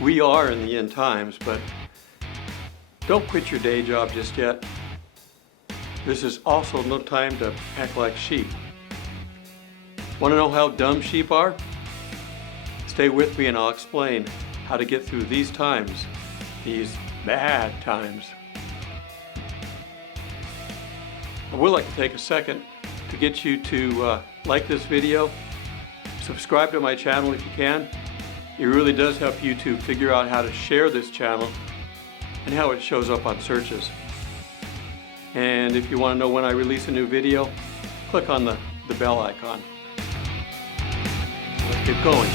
We are in the end times, but don't quit your day job just yet. This is also no time to act like sheep. Want to know how dumb sheep are? Stay with me and I'll explain how to get through these times, these bad times. I would like to take a second to get you to like this video, subscribe to my channel if you can. It really does help YouTube figure out how to share this channel and how it shows up on searches. And if you want to know when I release a new video, click on the bell icon. Let's get going.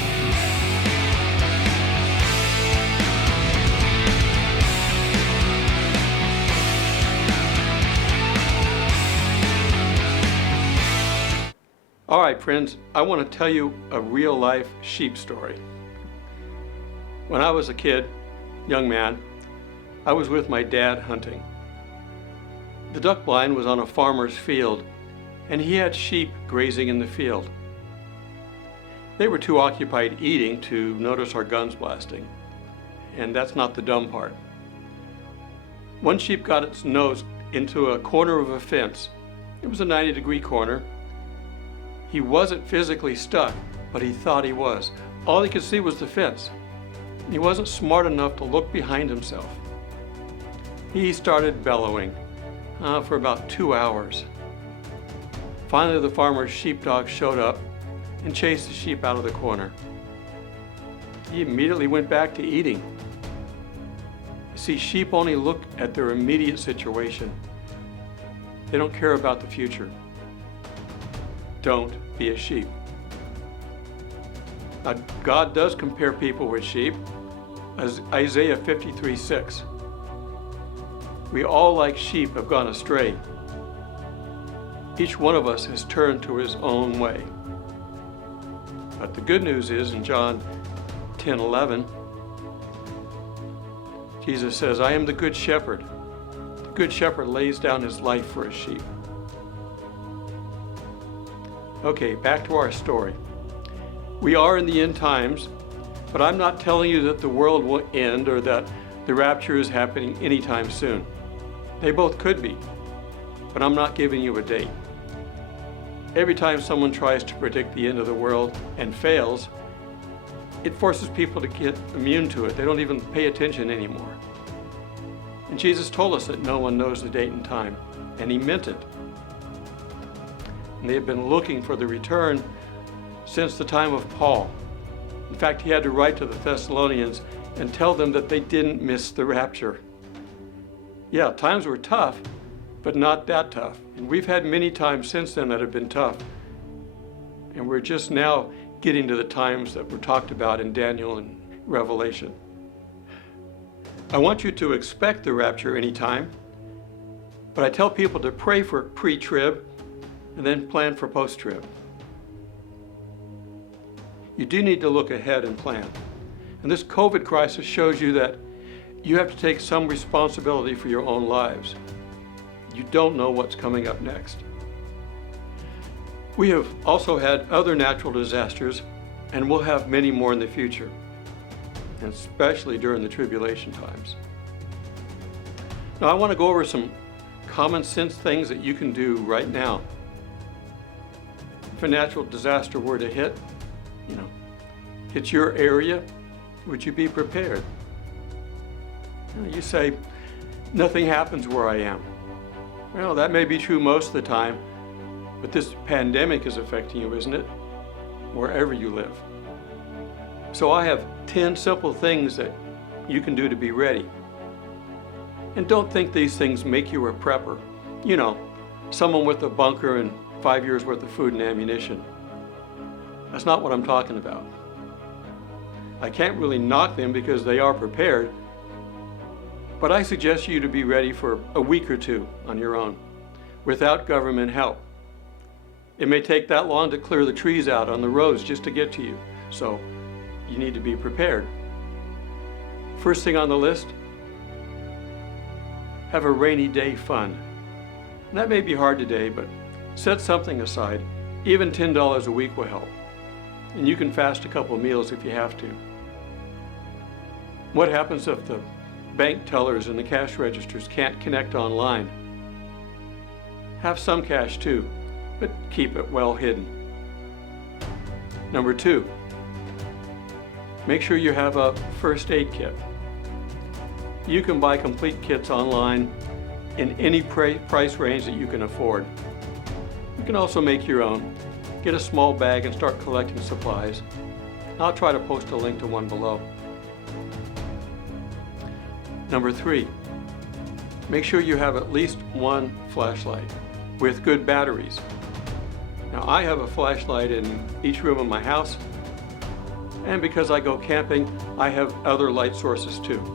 All right, friends, I want to tell you a real-life sheep story. When I was a kid, young man, I was with my dad hunting. The duck blind was on a farmer's field, and he had sheep grazing in the field. They were too occupied eating to notice our guns blasting, and that's not the dumb part. One sheep got its nose into a corner of a fence. It was a 90-degree corner. He wasn't physically stuck, but he thought he was. All he could see was the fence. He wasn't smart enough to look behind himself. He started bellowing for about 2 hours. Finally, the farmer's sheepdog showed up and chased the sheep out of the corner. He immediately went back to eating. You see, sheep only look at their immediate situation. They don't care about the future. Don't be a sheep. Now, God does compare people with sheep, as Isaiah 53:6. We all, like sheep, have gone astray. Each one of us has turned to his own way. But the good news is, in John 10:11, Jesus says, I am the good shepherd. The good shepherd lays down his life for his sheep. Okay, back to our story. We are in the end times, but I'm not telling you that the world will end or that the rapture is happening anytime soon. They both could be, but I'm not giving you a date. Every time someone tries to predict the end of the world and fails, it forces people to get immune to it. They don't even pay attention anymore. And Jesus told us that no one knows the date and time, and he meant it. And they have been looking for the return since the time of Paul. In fact, he had to write to the Thessalonians and tell them that they didn't miss the rapture. Yeah, times were tough, but not that tough. And we've had many times since then that have been tough. And we're just now getting to the times that were talked about in Daniel and Revelation. I want you to expect the rapture anytime, but I tell people to pray for pre-trib and then plan for post-trib. You do need to look ahead and plan. And this COVID crisis shows you that you have to take some responsibility for your own lives. You don't know what's coming up next. We have also had other natural disasters, and we'll have many more in the future, and especially during the tribulation times. Now, I want to go over some common sense things that you can do right now. If a natural disaster were to hit your area, would you be prepared? You say, nothing happens where I am. Well, that may be true most of the time, but this pandemic is affecting you, isn't it? Wherever you live. So I have 10 simple things that you can do to be ready. And don't think these things make you a prepper. You know, someone with a bunker and 5 years worth of food and ammunition. That's not what I'm talking about. I can't really knock them because they are prepared, but I suggest you to be ready for a week or two on your own, without government help. It may take that long to clear the trees out on the roads just to get to you, so you need to be prepared. First thing on the list, have a rainy day fun. And that may be hard today, but set something aside. Even $10 a week will help. And you can fast a couple meals if you have to. What happens if the bank tellers and the cash registers can't connect online? Have some cash too, but keep it well hidden. Number 2, make sure you have a first aid kit. You can buy complete kits online in any price range that you can afford. You can also make your own. Get a small bag and start collecting supplies. I'll try to post a link to one below. Number 3, make sure you have at least one flashlight with good batteries. Now, I have a flashlight in each room of my house, and because I go camping, I have other light sources too.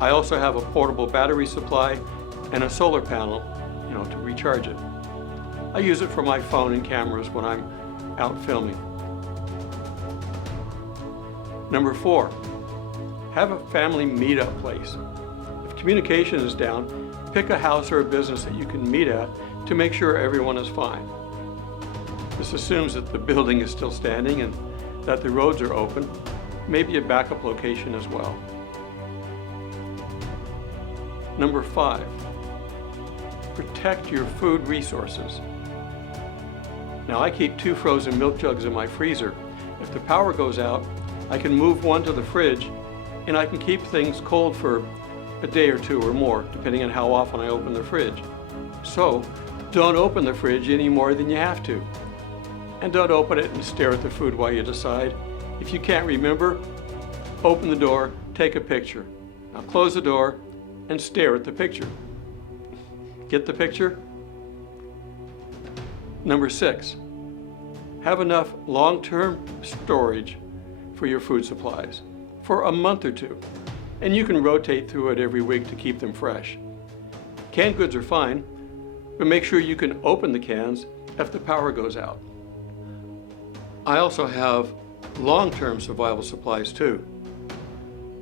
I also have a portable battery supply and a solar panel, to recharge it. I use it for my phone and cameras when I'm out filming. Number 4, have a family meetup place. If communication is down, pick a house or a business that you can meet at to make sure everyone is fine. This assumes that the building is still standing and that the roads are open, maybe a backup location as well. Number 5, protect your food resources. Now, I keep 2 frozen milk jugs in my freezer. If the power goes out, I can move one to the fridge and I can keep things cold for a day or 2 or more, depending on how often I open the fridge. So, don't open the fridge any more than you have to. And don't open it and stare at the food while you decide. If you can't remember, open the door, take a picture. Now close the door and stare at the picture. Get the picture? Number 6, have enough long-term storage for your food supplies for a month or 2. And you can rotate through it every week to keep them fresh. Canned goods are fine, but make sure you can open the cans if the power goes out. I also have long-term survival supplies too.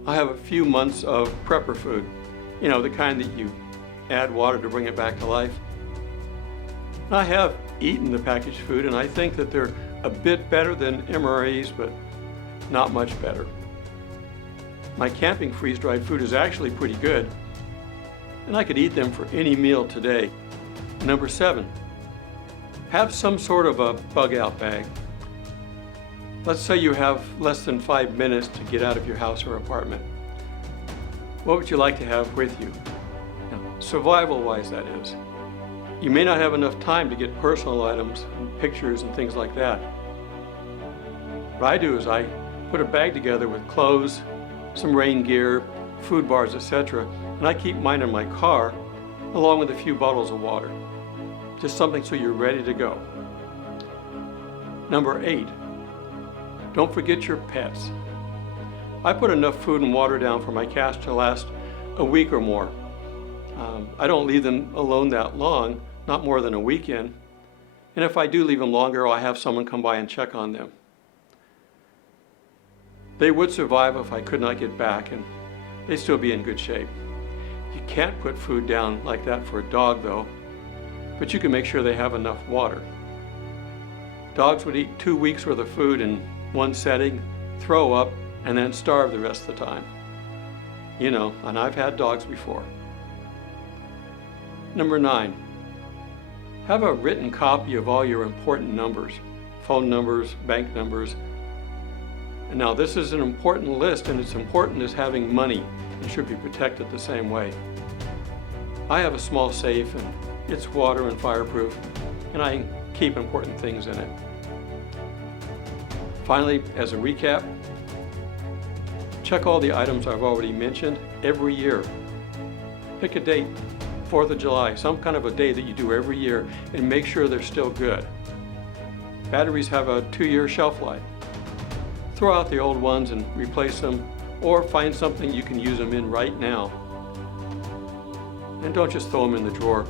I have a few months of prepper food, the kind that you add water to bring it back to life. I have eaten the packaged food and I think that they're a bit better than MREs, but not much better. My camping freeze-dried food is actually pretty good, and I could eat them for any meal today. Number 7, have some sort of a bug-out bag. Let's say you have less than 5 minutes to get out of your house or apartment. What would you like to have with you? Survival-wise, that is. You may not have enough time to get personal items and pictures and things like that. What I do is I put a bag together with clothes, some rain gear, food bars, etc., and I keep mine in my car along with a few bottles of water. Just something so you're ready to go. Number 8, don't forget your pets. I put enough food and water down for my cats to last a week or more. I don't leave them alone that long, not more than a weekend. And if I do leave them longer, I'll have someone come by and check on them. They would survive if I could not get back, and they'd still be in good shape. You can't put food down like that for a dog though, but you can make sure they have enough water. Dogs would eat 2 weeks worth of food in one setting, throw up, and then starve the rest of the time. And I've had dogs before. Number 9, have a written copy of all your important numbers, phone numbers, bank numbers. And now this is an important list, and it's important as having money and should be protected the same way. I have a small safe and it's water and fireproof, and I keep important things in it. Finally, as a recap, check all the items I've already mentioned every year. Pick a date, 4th of July, some kind of a day that you do every year, and make sure they're still good. Batteries have a 2-year shelf life. Throw out the old ones and replace them, or find something you can use them in right now. And don't just throw them in the drawer.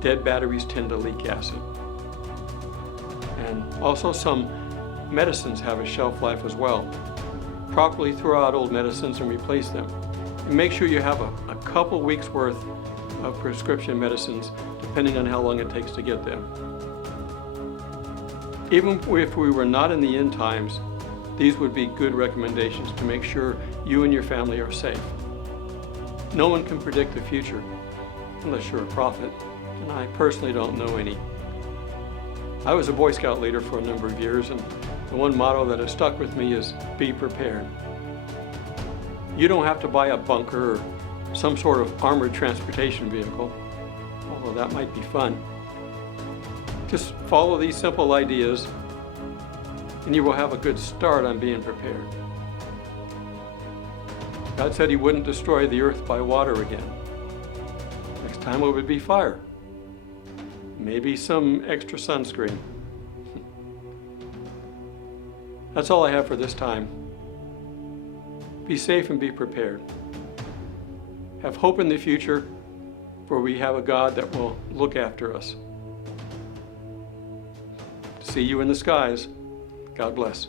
Dead batteries tend to leak acid. And also some medicines have a shelf life as well. Properly throw out old medicines and replace them. And make sure you have a couple weeks worth of prescription medicines, depending on how long it takes to get them. Even if we were not in the end times, these would be good recommendations to make sure you and your family are safe. No one can predict the future unless you're a prophet, and I personally don't know any. I was a Boy Scout leader for a number of years, and the one motto that has stuck with me is be prepared. You don't have to buy a bunker or some sort of armored transportation vehicle, although that might be fun. Just follow these simple ideas and you will have a good start on being prepared. God said He wouldn't destroy the earth by water again. Next time it would be fire. Maybe some extra sunscreen. That's all I have for this time. Be safe and be prepared. Have hope in the future, for we have a God that will look after us. See you in the skies. God bless.